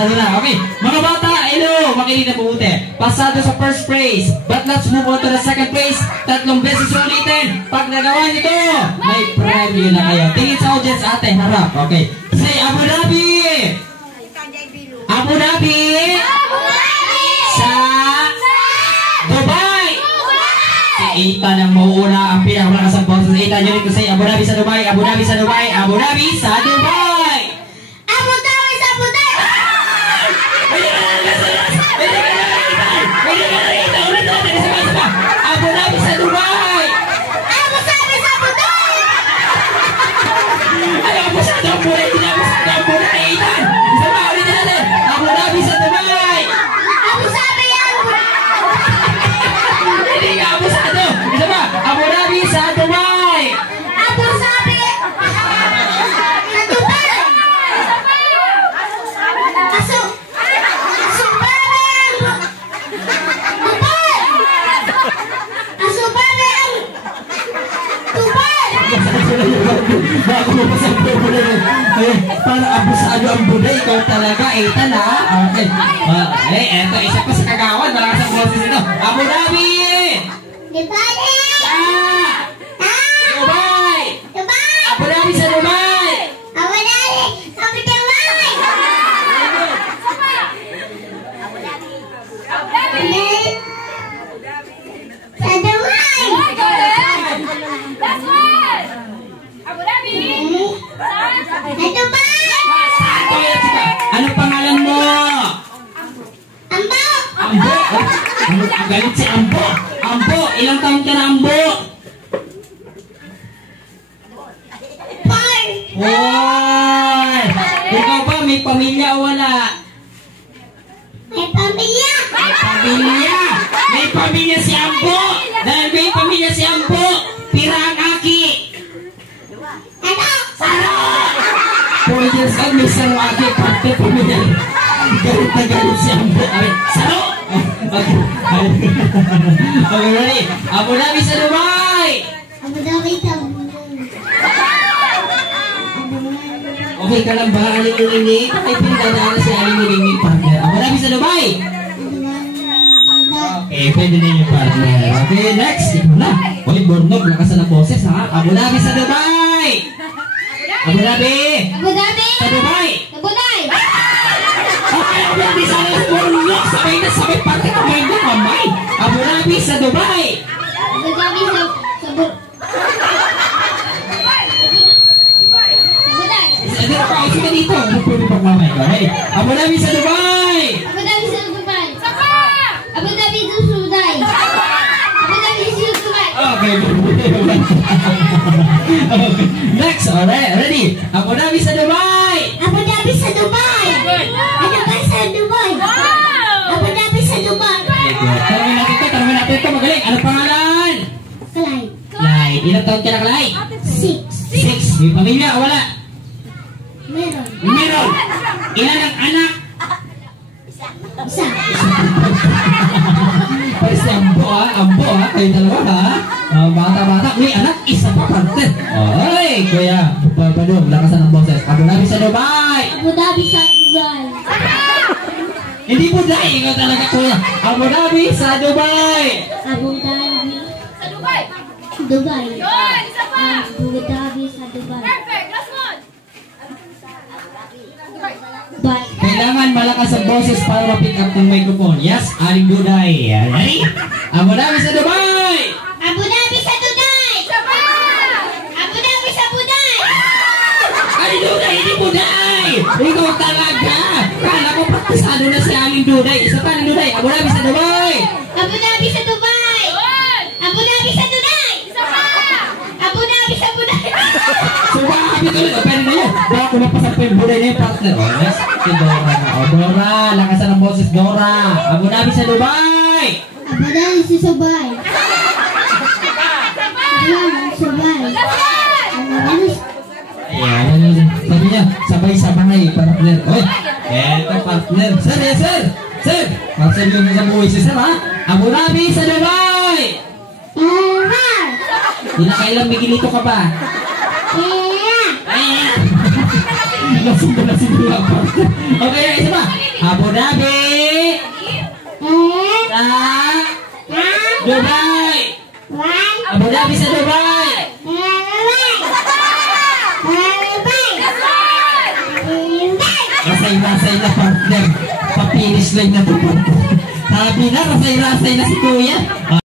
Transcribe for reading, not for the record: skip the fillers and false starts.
pasado na. Okay, mga bata, hello, makinig na mabuti. Pasado sa first place, but let's move on to the second place. 3 beses ulitin. Pag nagawa nito, may premyo na kayo. Tingin sa audience, ate, harap. Okay, say Abu Dhabi. Abu Dhabi. Sa Dubai. Si Ethan ang mauuna ang pinakamalakas ang boses. Ethan, yun ko say Abu Dhabi sa Dubai. Abu Dhabi sa Dubai. Abu Dhabi sa Dubai. Abu Dhabi sa Abu Dhabi. Abu Dhabi sa Dubai. Abu Dhabi sa Abu Dhabi. Ay, Abu sa Dubai. Abu sa Dubai. Ethan, isa pa ulit natin. Abu Dhabi sa Dubai. Abu Dhabi yan. Hindi ka Abu sa Dubai. Isa pa, Abu Dhabi sa Dubai. Abu Dhabi sa Dubai. Bago mo pa sa Dubai. Para abusado ang Buday. Ikaw talaga, Ethan, ha? Okay. Eto, isa pa sa kagawan. Malakas ang boses ito. Abu Dhabi! Dubai. Dubai! Dubai. Abu Dhabi sa Dubai! Abu Dhabi. Abu Dhabi. Sa Dubai. That's one! Abu Dhabi! Sa Dubai. Anong pangalan mo? Ambo. Ambo? Ang galit si Ambo. Ambo, ilang taon ka na, Ambo? Par. Hoy! Ikaw ba, may pamilya o wala? May pamilya. May pamilya! May pamilya si Ambo! Dahil may pamilya si Ambo, pira ang aki! Ano? Saro! 4 years old, may saro aki, parte pamilya. Galit na galit si Ambo. Saro! Okay, ready? Abu Dhabi sa Dubai! Abu Dhabi sa Abu Dhabi. Okay ka lang ba, Aling Ringit? Ay, pinagdadaan na si Aling Ringit, partner. Abu Dhabi sa Dubai! Okay, pwede na yung partner. Okay, next. Ito na. Uy, Bornog, lakasan ang boses, ha? Abu Dhabi sa Dubai! Abu Dhabi! Abu Dhabi. Sa Dubai! Abu Dhabi. Okay, Abu Dhabi sa Bornog! Sabay na sabay, partner, kamay na kamay! Abu Dhabi sa Dubai! Abu Dhabi sa Abu Hindi na pa, ka dito. Ano pwede pang mamay ka? Okay? Abu Dhabi sa Dubai! Abu Dhabi sa Dubai. Abu Dhabi sa Dubai. Abu Dhabi sa Dubai. Okay. Okay. Next, alright, ready? Abu Dhabi sa Dubai! Abu Dhabi sa Dubai. Abu Dhabi sa Dubai. Abu Dhabi sa Dubai. Tanungin natin ito, magaling. Ano pangalan? Kalay. Lai. Ilang taon ka na, Lai? 6. May pamilya o wala? Meron. Meron. Ilan ang anak? Isa. Pwede si Ambo, ha? Ambo, ha? Kayo dalawa, ha? Bata-bata. May anak, isa pa parte. Oy, kuya. Padong, lakasan ang boses. Abu Dhabi sa Dubai! Abu Dhabi sa Dubai. Hindi po dahil, ikaw talaga, kuya. Abu Dhabi sa Dubai! Abu Dhabi. Sa Dubai! Dubai. Yun! Isa pa! Abu Dhabi sa Dubai. Perfect! Last one! Dubai. Kailangan malakas ang boses para ma-pick up ng microphone. Yes, Aling Duday. Ready? Abu Dhabi sa Dubai! Abu Dhabi sa Dubai. Isa pa! Abu Dhabi sa Dubai. Aling Duday, hindi Duday! Ikaw talaga! Kala ko praktisado na si Aling Duday. Isa pa, Aling Duday. Abu Dhabi sa Dubai! Abu Dhabi sa Dubai. Yun! Abu Dhabi sa Dubai. Isa pa! Abu Dhabi sa Dubai. Sumabi tuloy. O, pwede na yun. Baka kumapasap pa yung Duday na yung partner. O, yes. Si Dora na. O, Dora. Lakasan ang boses, Dora. Abu Dhabi sa Dubai! Abu Dhabi sa Dubai. Dubai. Ayan. Sabi niya, sabay-sabay, partner. Oy, eto partner. Sir, yes, sir. Sir, partner yung isang buhay si sir, ha? Abu Dhabi sa Dubai! Kailan bigilito ka ba? Lasing na partner. Okay, isa ba? Abu Dhabi. Sa Dubai. Abu Dhabi sa Dubai. Rasay-rasay na partner. Papinis lang na to. Sabi na, rasay-rasay na si Kuya.